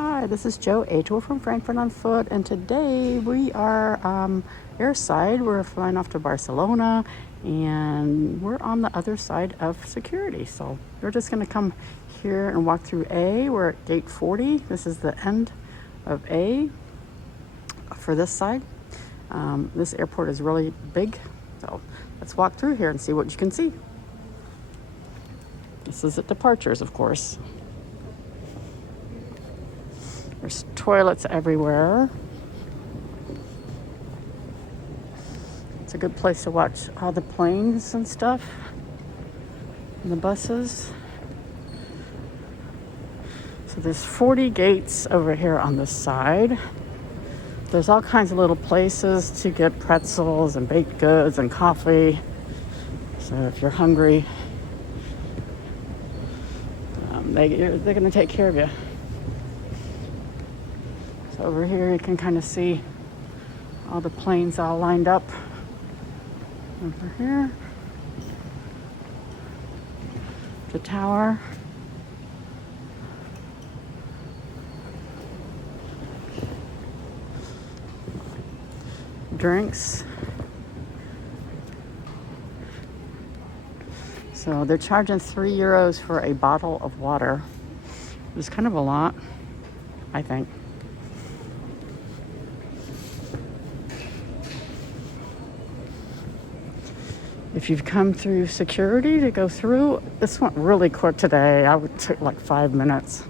Hi, this is Joe Ato from Frankfurt on Foot, and today we are airside. We're flying off to Barcelona, and we're on the other side of security. So we're just going to come here and walk through A. We're at gate 40. This is the end of A for this side. This airport is really big, so let's walk through here and see what you can see. This is at departures, of course. There's toilets everywhere. It's a good place to watch all the planes and stuff, and the buses. So there's 40 gates over here on this side. There's all kinds of little places to get pretzels and baked goods and coffee. So if you're hungry, they're going to take care of you. So over here you can kind of see all the planes all lined up over here. The tower. Drinks. So they're charging €3 for a bottle of water. It's kind of a lot, I think. If you've come through security to go through, this went really quick today. It took like 5 minutes.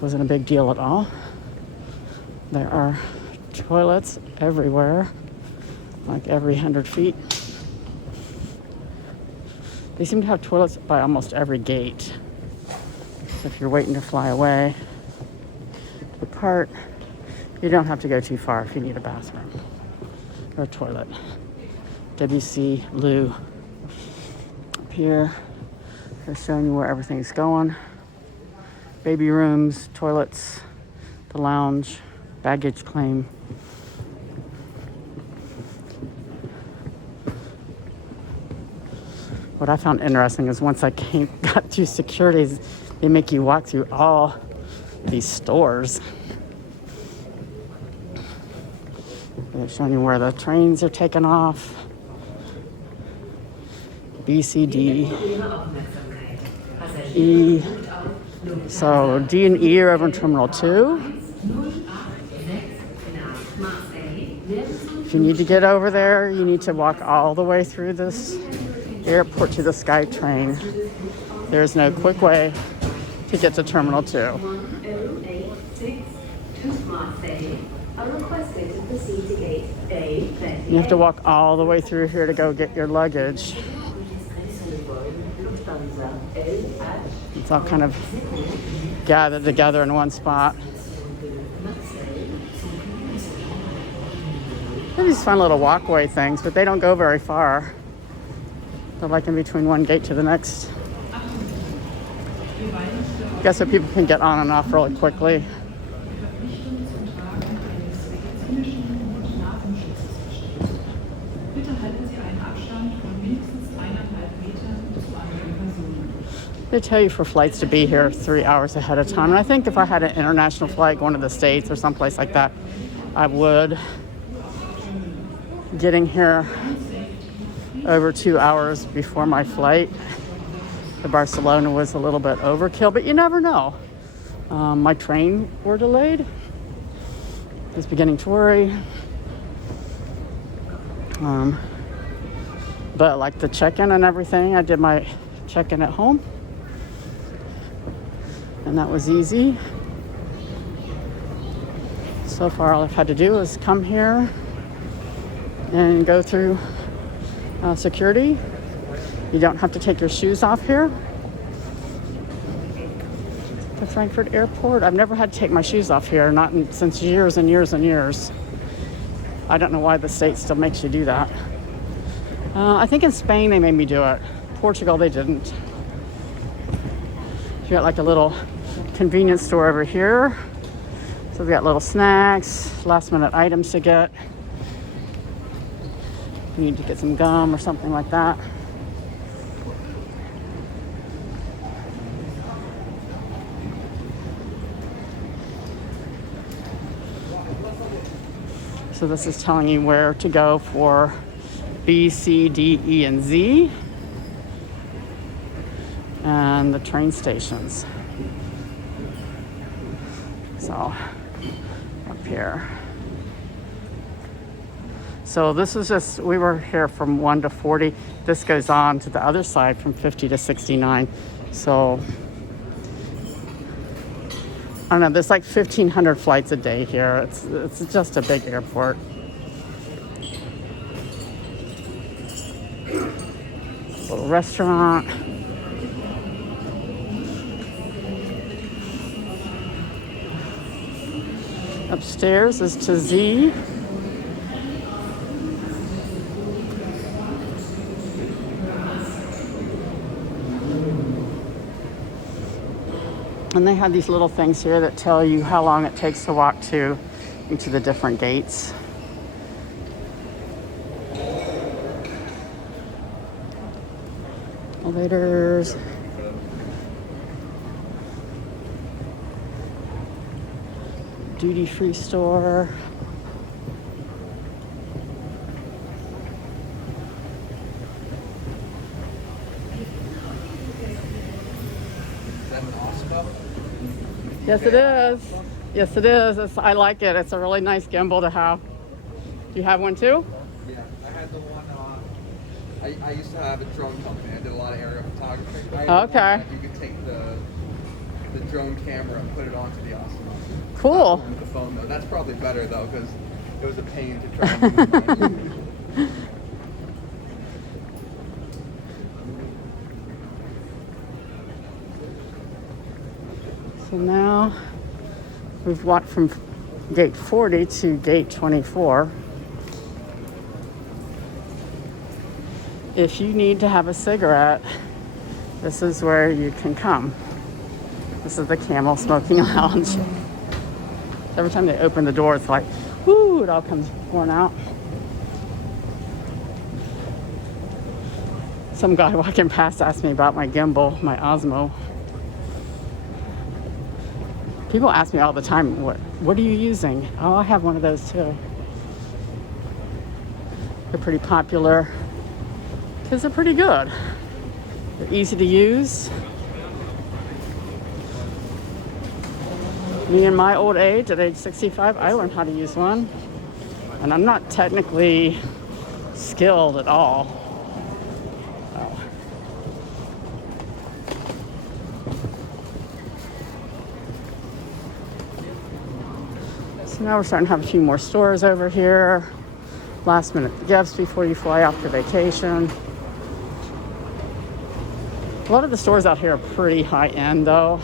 Wasn't a big deal at all. There are toilets everywhere, like every 100 feet. They seem to have toilets by almost every gate. So if you're waiting to fly away, depart, you don't have to go too far if you need a bathroom or a toilet. WC Lou. Up here, they're showing you where everything's going. Baby rooms, toilets, the lounge, baggage claim. What I found interesting is once I got through security, they make you walk through all these stores. They're showing you where the trains are taking off. B, C, D, E. So D and E are over in Terminal 2. If you need to get over there, you need to walk all the way through this airport to the SkyTrain. There's no quick way to get to Terminal 2. You have to walk all the way through here to go get your luggage. It's all kind of gathered together in one spot. They're these fun little walkway things, but they don't go very far. They're like in between one gate to the next. I guess so people can get on and off really quickly. They tell you for flights to be here 3 hours ahead of time. And I think if I had an international flight going to the States or someplace like that, I would. Getting here over 2 hours before my flight to Barcelona was a little bit overkill, but you never know. My train were delayed. I was beginning to worry. But like the check-in and everything, I did my check-in at home. And that was easy. So far, all I've had to do is come here and go through security. You don't have to take your shoes off here. The Frankfurt Airport. I've never had to take my shoes off here, since years and years and years. I don't know why the state still makes you do that. I think in Spain they made me do it. Portugal they didn't. You got like a little convenience store over here. So we got little snacks, last minute items to get. You need to get some gum or something like that. So this is telling you where to go for B, C, D, E, and Z, and the train stations. So up here. So this is just, we were here from 1 to 40. This goes on to the other side from 50 to 69. So I don't know, there's like 1,500 flights a day here. It's just a big airport. Little restaurant. Upstairs is to Z. And they have these little things here that tell you how long it takes to walk to each of the different gates. Elevators. Duty-free store. Yes, it is. Yes, it is. I like it. It's a really nice gimbal to have. Do you have one too? Yeah, I had the one. I used to have a drone company. I did a lot of aerial photography. Okay. You could take the drone camera and put it onto the Osmo. Cool. With the phone though. That's probably better though because it was a pain to try and move. So now we've walked from gate 40 to gate 24. If you need to have a cigarette, this is where you can come. This is the Camel Smoking Lounge. Every time they open the door, it's like, whoo, it all comes pouring out. Some guy walking past asked me about my gimbal, my Osmo. People ask me all the time, what are you using? Oh, I have one of those too. They're pretty popular because they're pretty good. They're easy to use. Me in my old age, at age 65, I learned how to use one. And I'm not technically skilled at all. So now we're starting to have a few more stores over here. Last minute gifts before you fly off to vacation. A lot of the stores out here are pretty high end though,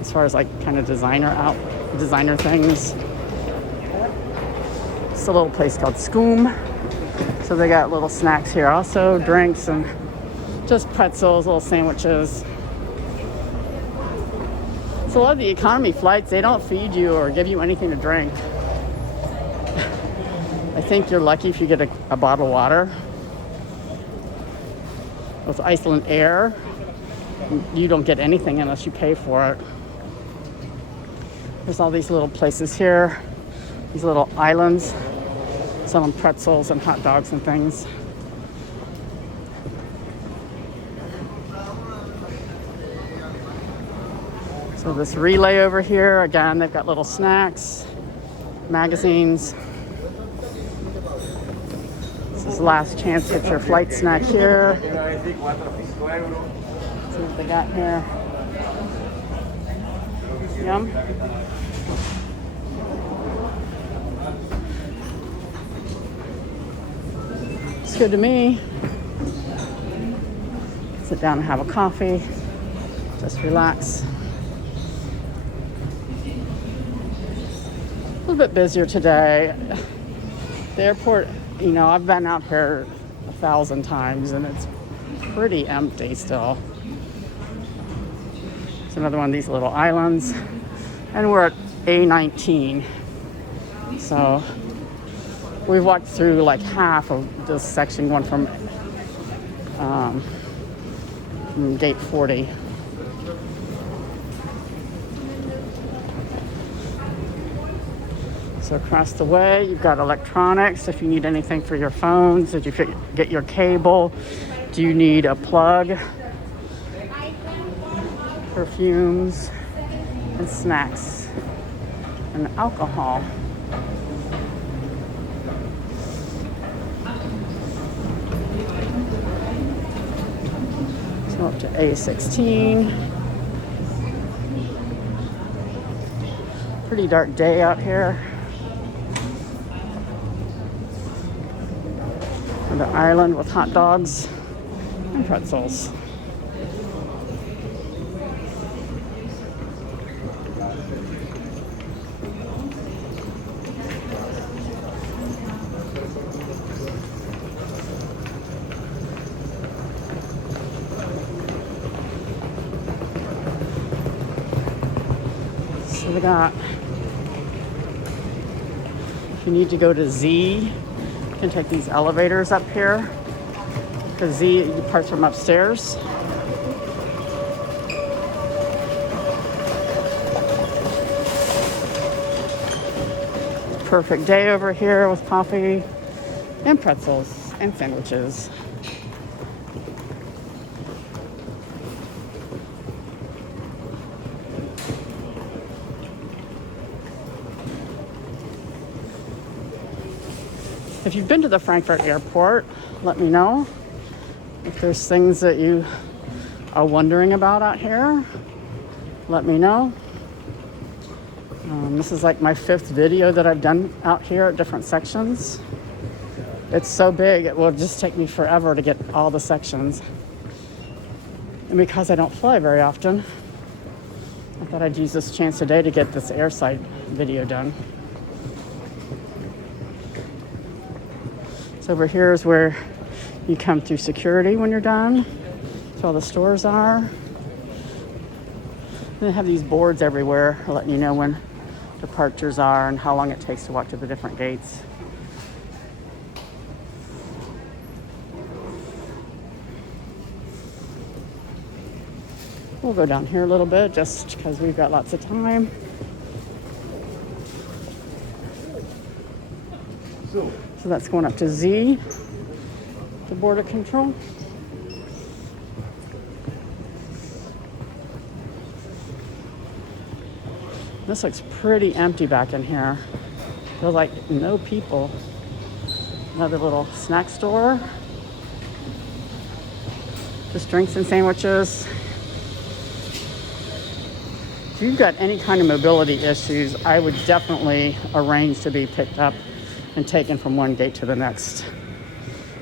as far as like kind of designer things. It's a little place called Scoom. So they got little snacks here also, drinks and just pretzels, little sandwiches. So a lot of the economy flights, they don't feed you or give you anything to drink. I think you're lucky if you get a bottle of water. With Iceland Air, you don't get anything unless you pay for it. There's all these little places here, these little islands, selling pretzels and hot dogs and things. So this relay over here, again, they've got little snacks, magazines. This is the last chance to get your flight snack here. See what they got here. Yum. It's good to me. Sit down and have a coffee. Just relax. A little bit busier today. The airport, you know, I've been out here 1,000 times and it's pretty empty still. It's another one of these little islands. And we're at A19. So we've walked through like half of this section going from gate 40. So So across the way, you've got electronics. If you need anything for your phones, did you get your cable? Do you need a plug? Perfumes and snacks and alcohol. So up to A16. Pretty dark day out here. On the island with hot dogs and pretzels. So we got, if you need to go to Z, you can take these elevators up here, because Z departs from upstairs. Perfect day over here with coffee and pretzels and sandwiches. If you've been to the Frankfurt Airport, let me know if there's things that you are wondering about out here. Let me know. This is like my 5th video that I've done out here at different sections. It's so big, it will just take me forever to get all the sections. And because I don't fly very often, I thought I'd use this chance today to get this Airside video done. So over here is where you come through security when you're done. That's where all the stores are. And they have these boards everywhere letting you know when departures are and how long it takes to walk to the different gates. We'll go down here a little bit just because we've got lots of time. So that's going up to Z, the border control. This looks pretty empty back in here. Feels like no people. Another little snack store. Just drinks and sandwiches. If you've got any kind of mobility issues, I would definitely arrange to be picked up and taken from one gate to the next.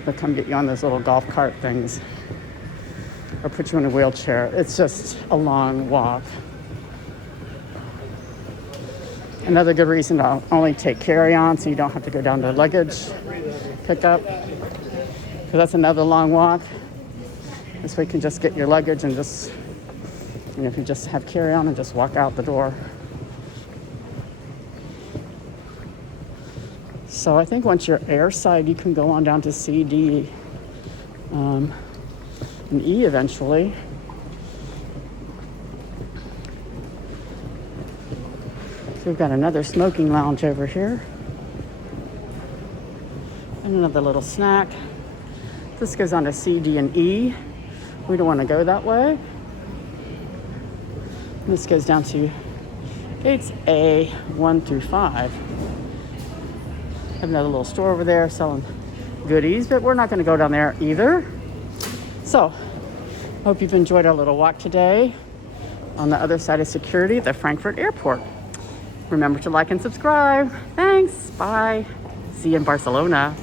They'll come get you on those little golf cart things or put you in a wheelchair. It's just a long walk. Another good reason to only take carry-on so you don't have to go down to luggage pickup, because that's another long walk. This way you can just get your luggage and just, if you just have carry-on and just walk out the door. So I think once you're airside, you can go on down to C, D, and E eventually. So we've got another smoking lounge over here. And another little snack. This goes on to C, D, and E. We don't want to go that way. And this goes down to gates A, 1 through 5. Have another little store over there selling goodies, but we're not going to go down there either. So, hope you've enjoyed our little walk today on the other side of security at the Frankfurt Airport. Remember to like and subscribe. Thanks. Bye. See you in Barcelona.